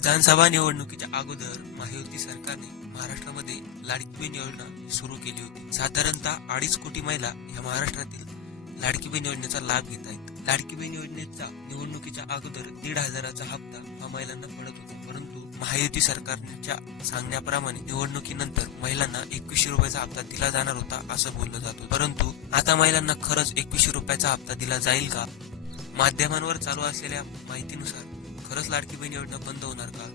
विधानसभा निवडणुकीच्या अगोदर महायुती सरकारने महाराष्ट्रामध्ये लाडकी बहीण योजना सुरू केली होती. साधारणतः अडीच कोटी महिला या महाराष्ट्रातील लाडकी बहीण योजनेचा लाभ घेत आहेत. लाडकी बहीण योजनेचा निवडणुकीच्या अगोदर दीड हजाराचा हप्ता हा महिलांना पडत होता. परंतु महायुती सरकारच्या सांगण्याप्रमाणे निवडणुकीनंतर महिलांना एकवीसशे रुपयाचा हप्ता दिला जाणार होता असं बोललं जातो. परंतु आता महिलांना खरंच एकवीसशे रुपयाचा हप्ता दिला जाईल का? माध्यमांवर चालू असलेल्या माहितीनुसार खरंच लाडकी बहीण योजना बंद होणार का?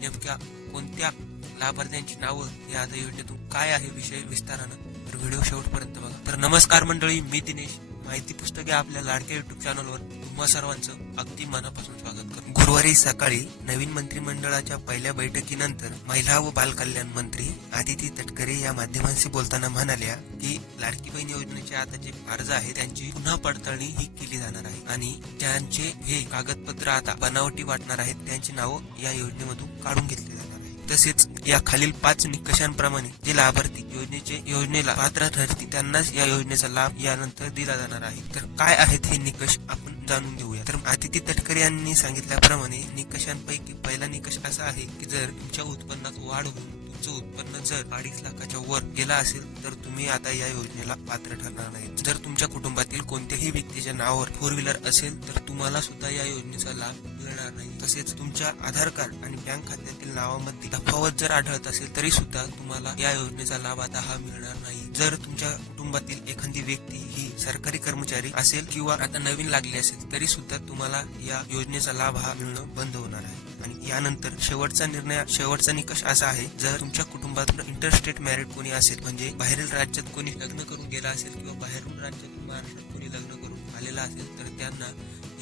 नेमक्या कोणत्या लाभार्थ्यांची नावं या आता योजनेतून काय आहे विषय विस्तारानं? तर व्हिडिओ शेवटपर्यंत बघा. तर नमस्कार मंडळी मी दिनेश. माहिती पुस्तके आपल्या लाडक्या युट्यूब चॅनलवर तुम्हा सर्वांचं अगदी मनापासून स्वागत करतो. गुरुवारी सकाळी नवीन मंत्रिमंडळाच्या पहिल्या बैठकीनंतर महिला व बालकल्याण मंत्री आदिती तटकरे या माध्यमांशी बोलताना म्हणाल्या की लाडकी बहीण योजनेचे आता जे अर्ज आहे त्यांची पुन्हा पडताळणी ही केली जाणार आहे. आणि ज्यांचे हे कागदपत्र आता बनावटी वाटणार आहेत त्यांची नावं या योजनेमधून काढून घेतली जाणार तसेच या खालील पाच निकषांप्रमाणे जे लाभार्थी योजनेचे योजनेला पात्र ठरतील त्यांनाच या योजनेचा लाभ यानंतर दिला जाणार आहे. तर काय आहेत हे निकष? आपण जाणून घेऊया. तर आदिती तटकरे यांनी सांगितल्याप्रमाणे निकषांपैकी पहिला निकष असा आहे की जर तुमच्या उत्पन्नात वाढ होऊन तुमचं उत्पन्न जर अडीच लाखाच्या वर गेला असेल तर तुम्ही आता या योजनेला पात्र ठरणार नाही जर तुमच्या कुटुंबातील कोणत्याही व्यक्तीच्या नावावर फोर व्हीलर असेल तर तुम्हाला सुद्धा या योजनेचा लाभ मिळणार नाही. तसेच तुमच्या आधार कार्ड आणि बँक खात्यातील नावामध्ये तफावत जर आढळत असेल तरी सुद्धा तुम्हाला या योजनेचा लाभ आता हा मिळणार नाही. जर तुमच्या कुटुंबातील एखादी व्यक्ती ही सरकारी कर्मचारी असेल किंवा आता नवीन लागली असेल तरी सुद्धा तुम्हाला या योजनेचा लाभ हा मिळणं बंद होणार आहे. आणि यानंतर शेवटचा निर्णय शेवटचा निकष असा आहे जर तुमच्या कुटुंबात इंटरस्टेट मॅरिड कोणी असेल म्हणजे बाहेरील राज्यात कोणी लग्न करून गेला असेल किंवा बाहेरून राज्यात महाराष्ट्रात कोणी लग्न करून आलेला असेल तर त्यांना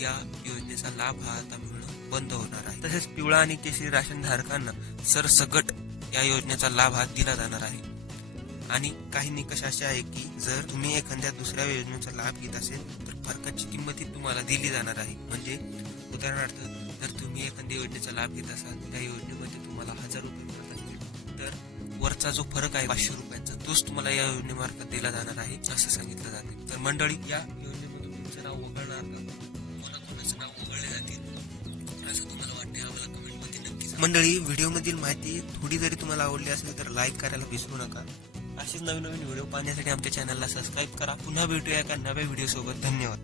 या योजनेचा लाभ हा आता मिळतो बंद होणार आहे. तसेच पिवळा आणि केशरी राशन धारकांना सरसगट या योजनेचा लाभ हा दिला जाणार आहे. आणि काही निकष असे आहे की जर तुम्ही एखाद्या दुसऱ्या योजनेचा लाभ घेत असेल तर फरकाची किंमत ही तुम्हाला दिली जाणार आहे. म्हणजे उदाहरणार्थ जर तुम्ही एखाद्या योजनेचा लाभ घेत असाल त्या योजनेमध्ये तुम्हाला हजार रुपये मिळत असतील तर वरचा जो फरक आहे पाचशे रुपयांचा तोच तुम्हाला या योजनेमार्फत दिला जाणार आहे असं सांगितलं जाते. तर मंडळी या योजनेमधून तुमचं नाव वगळणार मंडळी व्हिडिओमधील माहिती थोडी जरी तुम्हाला आवडली असेल तर लाईक करायला विसरू नका. असेच नवीन नवीन व्हिडिओ पाहण्यासाठी आमच्या चॅनलला सबस्क्राईब करा. पुन्हा भेटूया एका नव्या व्हिडिओ सोबत. धन्यवाद.